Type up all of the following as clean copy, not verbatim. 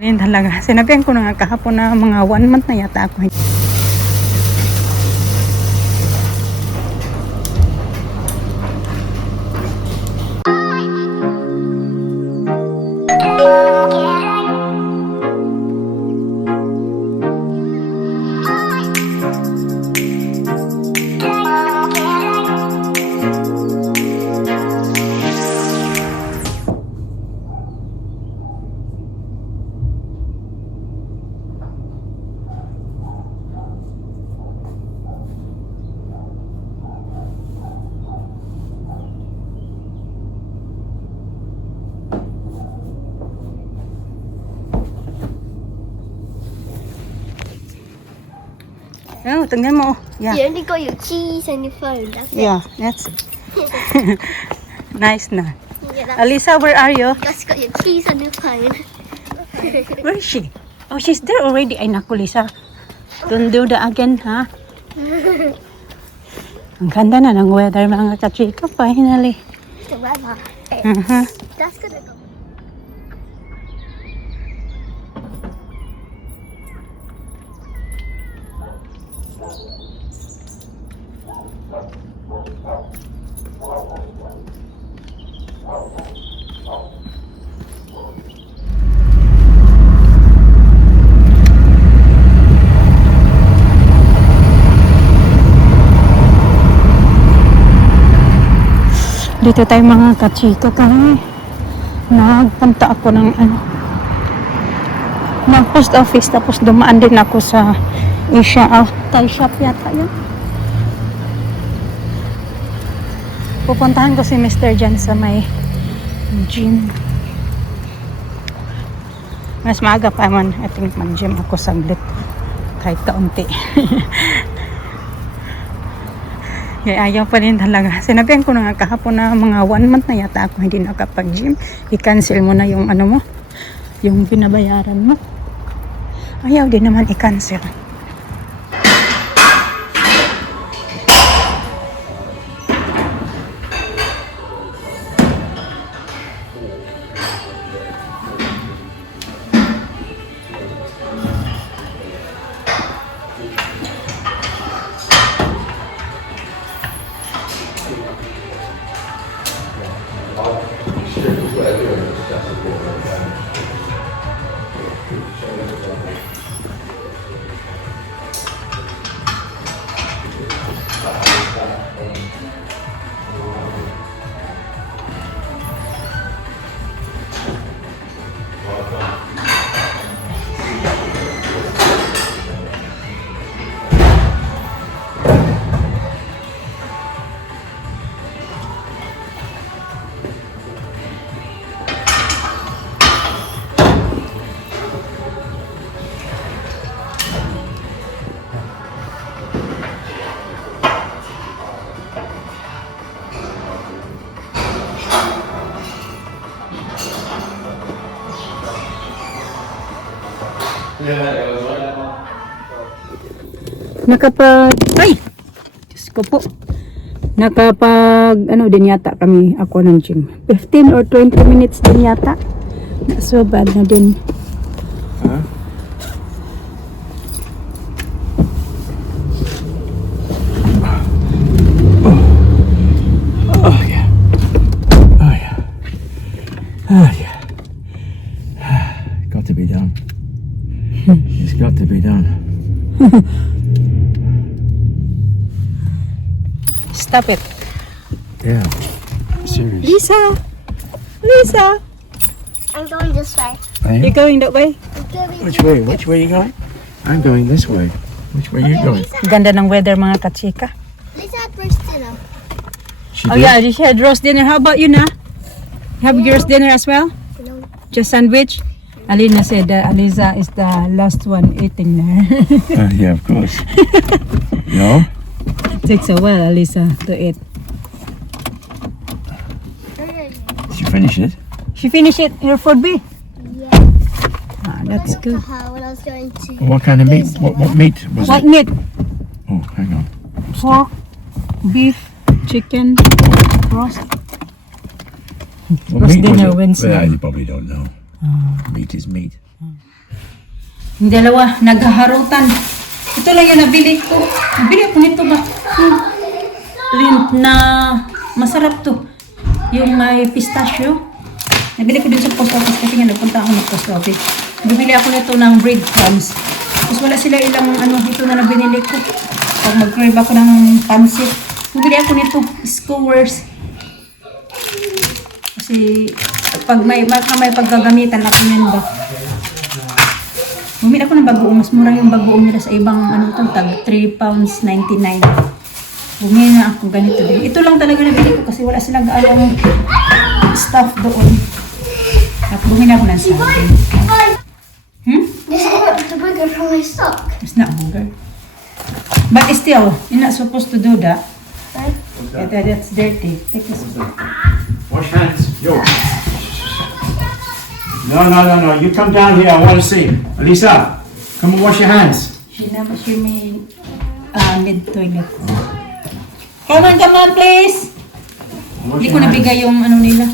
Yun talaga. Sinabihan ko na nga kahapon na mga 1 month na yata ako. Oh, tingnan mo. Yeah. You only got your keys and your phone. That's it. Yeah, that's it. Nice na. Yeah, Alisa, where are you? that's got your keys and your phone. Where is she? Oh, she's there already. Ay, naku, Lisa. Don't do that again, ha? Ang ganda na ng weather, mga kachika, finally. The weather. Uh-huh. That's gonna go. Dito tayo mga kachika kami. Nagpunta ako ng ng post office, tapos dumaan din ako sa Asia Thai shop yata yun. Pupuntahan ko si Mr. dyan sa may gym. Mas maaga pa man, I think mag-gym ako saglit kahit kaunti. Ayaw pa rin talaga. Sinabihan ko na nga kahapon na mga 1 month na yata ako hindi nakapag-gym. I-cancel mo na yung mo, yung binabayaran mo. Ayaw din naman i-cancel. Ay! Diyos ko po. Din yata kami ako ng gym. 15 or 20 minutes din yata. Not so bad na din. Huh? Oh yeah. Oh yeah. Oh yeah. Got to be done. It's got to be done. Stop it. Yeah. Serious. Lisa! I'm going this way. Are You you? going that way? I'm going Which way? Which way are you going? I'm going this way. Which way are you going? Ganda ng weather mga kachika. Lisa had roast dinner. She Oh did? yeah, she had roast dinner. How about you na? Have yours dinner as well? No. Just sandwich? Alina said Aliza is the last one eating there. Yeah, of course. No? Takes a while, Alisa, to eat. Did you finish it? She finished it, her food B? Yeah. Ah, that's good. When I was going to. What kind of meat? What meat was What it? meat? Oh, hang on. Pork, beef, chicken, roast. What Roast meat was dinner it? Wednesday. Well, you probably don't know. Meat is meat. Yung dalawa, naghaharutan. Ito lang yung nabili ko. Nabili ako nito ba? Lint na masarap to. Yung may pistachio. Nabili ko din sa post office kasi nga nagpunta ako ng post office. Bumili ako nito ng breadcrumbs. Tapos wala sila ilang ito na binili ko. Pag mag-crave ako ng pansit. Bumili ako nito, skewers. Kasi pag may paggagamitan ako yan ba. Bumili ako ng bagoong. Mas mura yung bagoong nila sa ibang tag £3.99. Bumili na ako ganito din. Ito lang talaga nabili ko kasi wala silang gaalang stuff doon. At bumili ako ng saging. This is the burger from my sock. It's not hunger. But still, you're not supposed to do that. Right? That's dirty. Take this. Wash hands. Yo. No. You come down here. I want to see. Elisa, come and wash your hands. She may need toilet. Come on, please! Wash Hindi your ko hands. nabigay yung nila.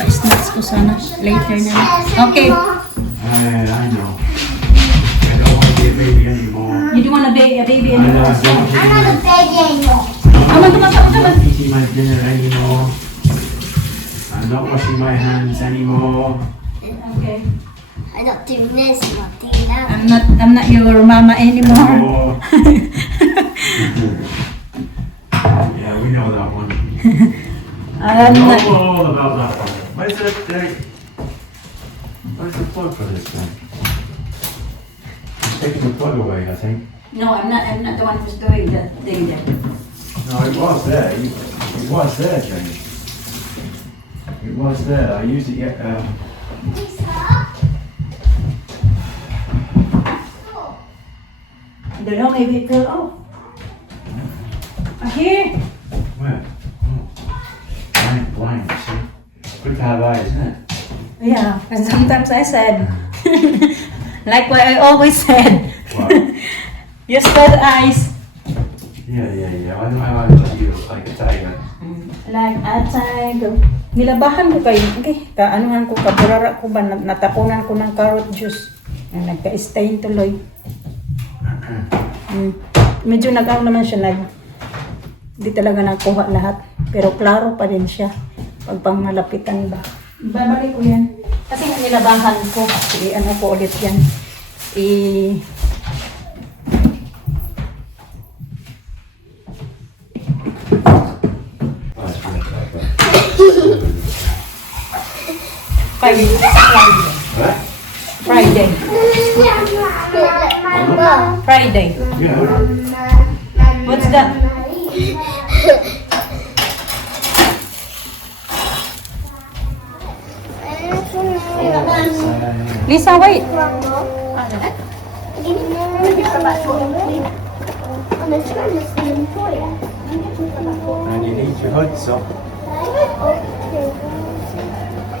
Pa-snacks ko sana. Later na. Okay. I know. I don't want to be a baby anymore. You don't want a baby I know. I don't want to I'm not a baby anymore. Come on. be eating my dinner anymore. I'm not washing my hands anymore. Okay. I'm not doing this, I'm not doing that. I'm not your mama anymore. Oh. Yeah, we know that one. I'm We know not. all about that one. Where's the plug for this thing? He's taking the plug away, I think. No, I'm not the one who's doing that thing there. No, it was there. It was there, Jenny. It was there. I used it yet. I don't know, maybe it fell off. Here. Where? Oh. Blind, see? Good to have eyes, isn't it? Yeah, and sometimes I said, like what I always said, What? you said eyes. Yeah. I don't have eyes like you, like a tiger. Like a tiger. Nilabahan ko kayo. Okay, kaanuhan ko, kaburara ko ba, natapunan ko ng carrot juice. Nagka-stain tuloy. Medyo nag-ano naman siya, di talaga nakuha lahat. Pero klaro pa din siya. Pag pangmalapitan ba. Babalik ko yan. Kasi nga nilabahan ko. Ano ko ulit yan. Friday. Friday. Yeah. What's that? Lisa, wait. And you need your hood, so.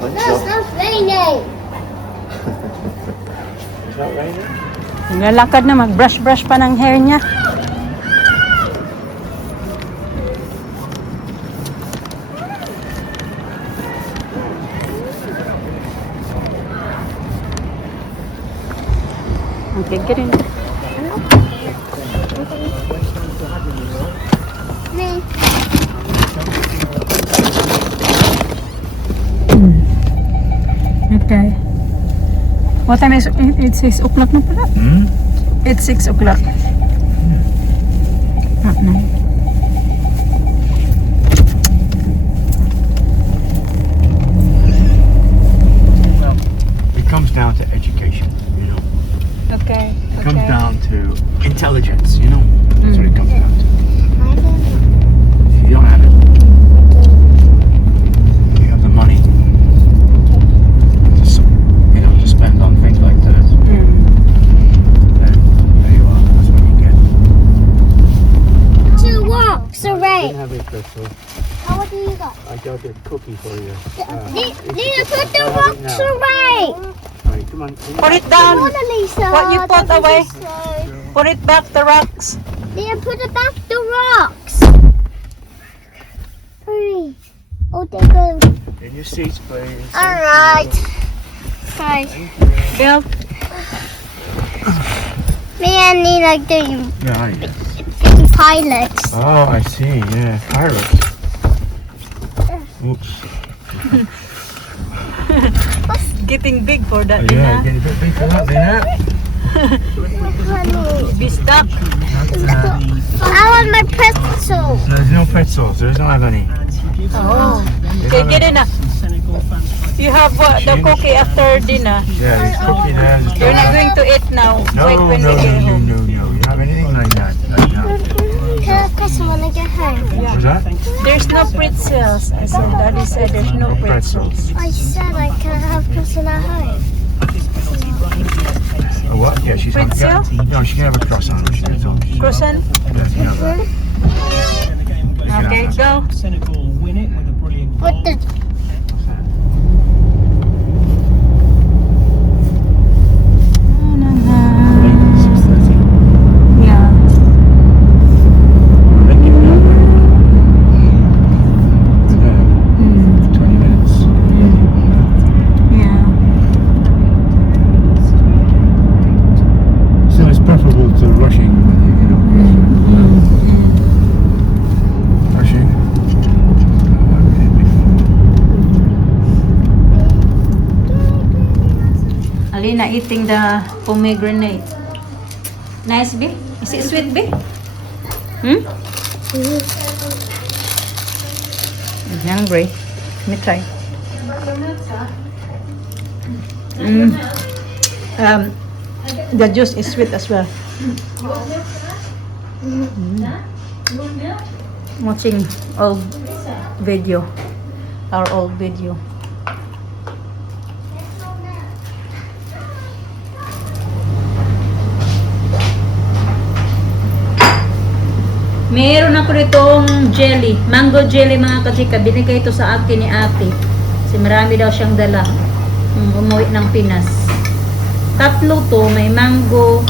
Hood, No, it's not raining. Is that raining? Naglalakad na, mag-brush-brush pa ng hair niya. Okay, get in. Okay. What time is it? It's 6 o'clock na pala. It's 6 o'clock. At night. Well, it comes down to education, you know. Okay. It comes down to intelligence, you know. That's what it comes down to. If you don't have it, you have the money to spend on things like this. Then there you are. That's what you get. 2 walks away. Have it, Crystal. What do you got? I got a cookie for you. Nina, put the rocks away. Alright, come on. Put it down. Mona Lisa. What you put that was away? slow. Put it back, the rocks. Nina, put it back the rocks. Hurry. Oh, they go. In your seats, please. Alright. Bye. Bill. Me and me like the Yeah, I pilots. Oh, I see. Yeah, pirates. Oops. Getting big for that, Yeah, getting a bit big for that, Lena. Be stuck. I want my pretzel. There's no pretzels. There's don't have any. Oh. Okay, get in na. You have the cookie after dinner. Yeah, there's cookie there. You're not going to eat now. No, Wait when no, we get no, home. no, no. You have anything like that? Like that. Can I have pretzel when I get home? What's that? There's no pretzels. I said, Daddy said there's no pretzels. I said I can have pretzel at home. A what? Yeah, she's having Pretzel? No, she can have a croissant. She can have Croissant? Yeah, she can have that. Okay, go. Senegal win it with a brilliant What goal. the? Yeah. Thank you. Mm. 20 minutes. Yeah. So it's preferable to rushing when you know. Rushing. Alina eating the pomegranate. Nice, be? Is it sweet, be? Hmm? I'm hungry. Let me try. The juice is sweet as well. Watching old video. Our old video. Meron ako ditong jelly, mango jelly mga kachika. Binigay ito sa akin ni ate. Kasi marami daw siyang dala. Umuwi ng Pinas. Tatlo to, may mango,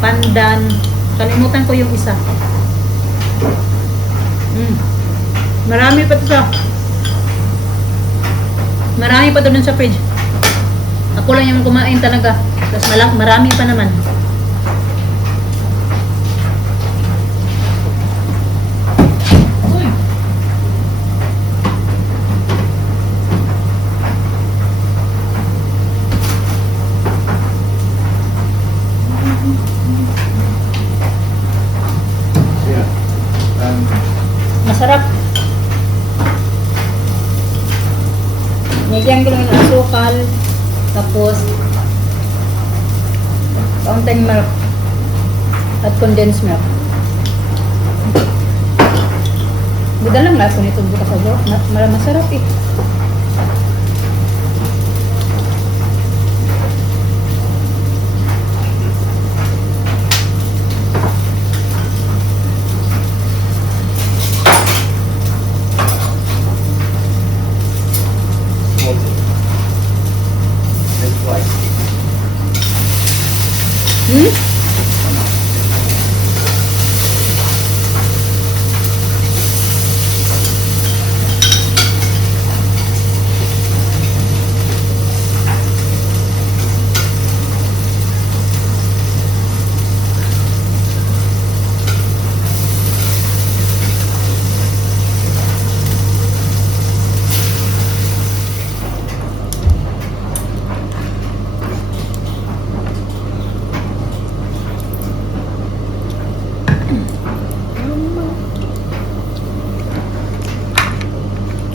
pandan. Kalimutan ko yung isa. Marami pa to sa. Marami pa to dun sa fridge. Ako lang yung kumain talaga. Tapos marami pa naman. Yeah. Masarap. Nilagyan ko lang ng asukal. Tapos, kaunting milk. At condensed milk. Buda lang nga kung itong buka sa bro. Masarap eh.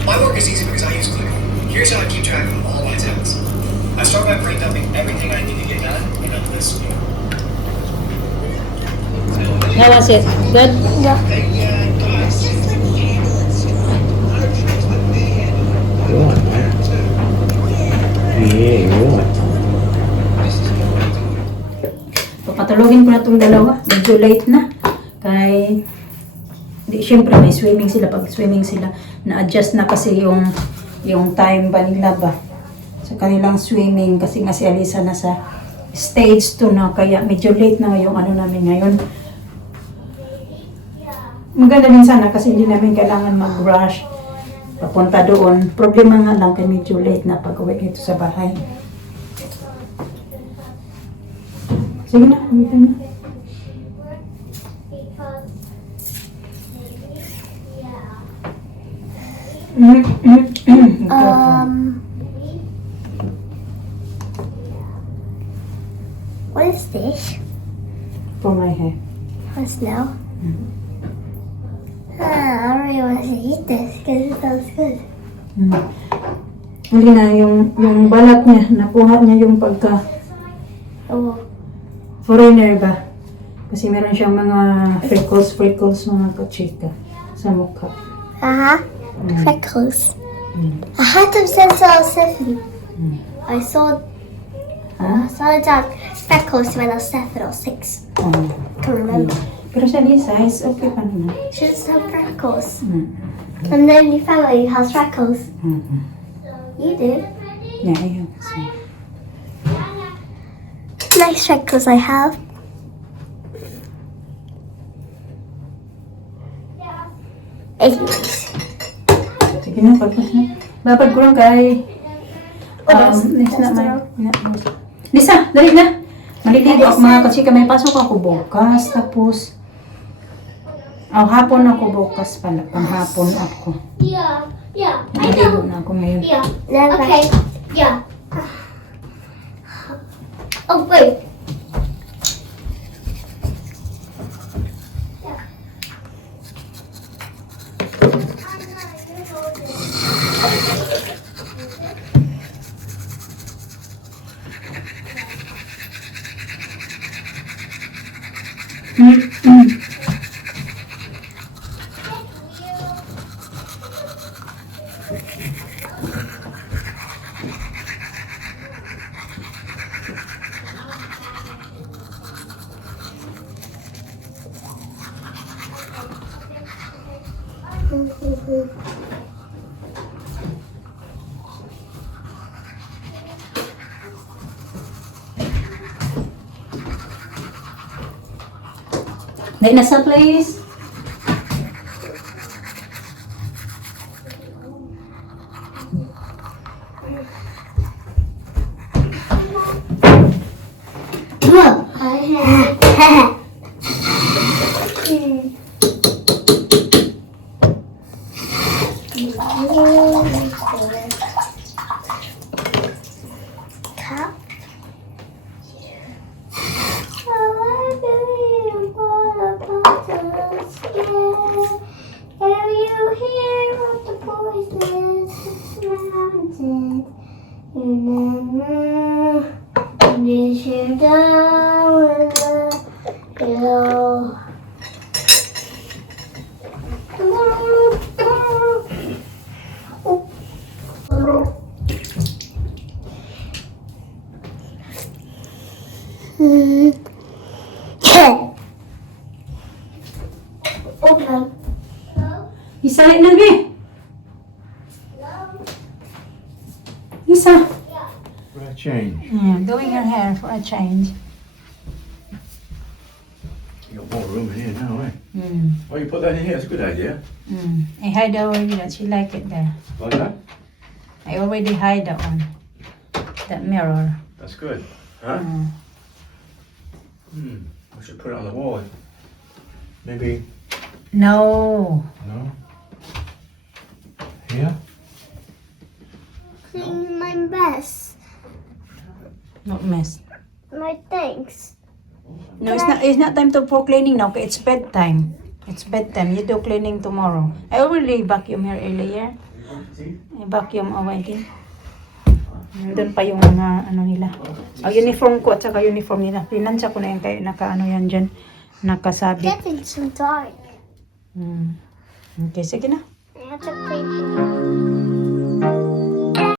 My work is easy because I use Click. Here's how I keep track of all my tasks. I start by brain dumping everything I need to get done in a list. How was it? Good? Papatulogin ko na itong dalawa. Medyo late na. Kay, syempre may swimming sila. Pag swimming sila, na-adjust na kasi yung time ba nila ba sa kanilang swimming. Kasi nga si Alisa na sa stage 2 na. Kaya medyo late na yung ano namin ngayon. Maganda din sana kasi hindi namin kailangan mag-rush papunta doon. Problema nga lang kay medyo late na pag-uwi dito sa bahay. Sige na, umitan na. What is this? For my hair. What's now? I really want to eat this because it smells good. Hindi na, yung balat niya, nakuha niya yung pagka Oh, foreigner ba? Kasi meron siyang mga freckles, mga kachika sa mukha. freckles. I had them since I was 7. I saw that freckles when I was 7 or 6. Oh. I can't remember. Pero sa size, okay pa naman. She doesn't have freckles. I'm the only family who has freckles. You do. Yeah, I have kasi. Nice freckles I have. Anyways. Sige na, pagpas na. Babad ko lang kay... Lisa, dali na. Maliligo ako mga kachika. May pasok ako bukas. Tapos... hapon ako bukas pala. Panghapon ako. Yeah. Maliligo na ako ngayon. Yeah. Okay. Yeah. Oh, wait. Dahil nasa place. Cup. Can you hear what the voices surrounded? Remember, this year down with the pillow. Open. Isa, na be. Isa. For a change. Yeah, doing her hair for a change. You got more room in here now, eh? Mm. Oh, you put that in here. That's a good idea. I hide already that. She like it there. Like that? I already hide that one. That mirror. That's good. Huh? I should put it on the wall. Maybe. No. No. Here? Clean my mess. Not mess. My things. No, it's not time for cleaning now. Okay, it's bedtime. It's bedtime. You do cleaning tomorrow. I already vacuum here earlier. I vacuum already. Nandun pa yung mga ano nila. Uniform ko at saka uniform nila. Pinansya ko na yung kaya naka-ano yan dyan. Nakasabit. Getting so dark. Okay, sige na. I have to clean.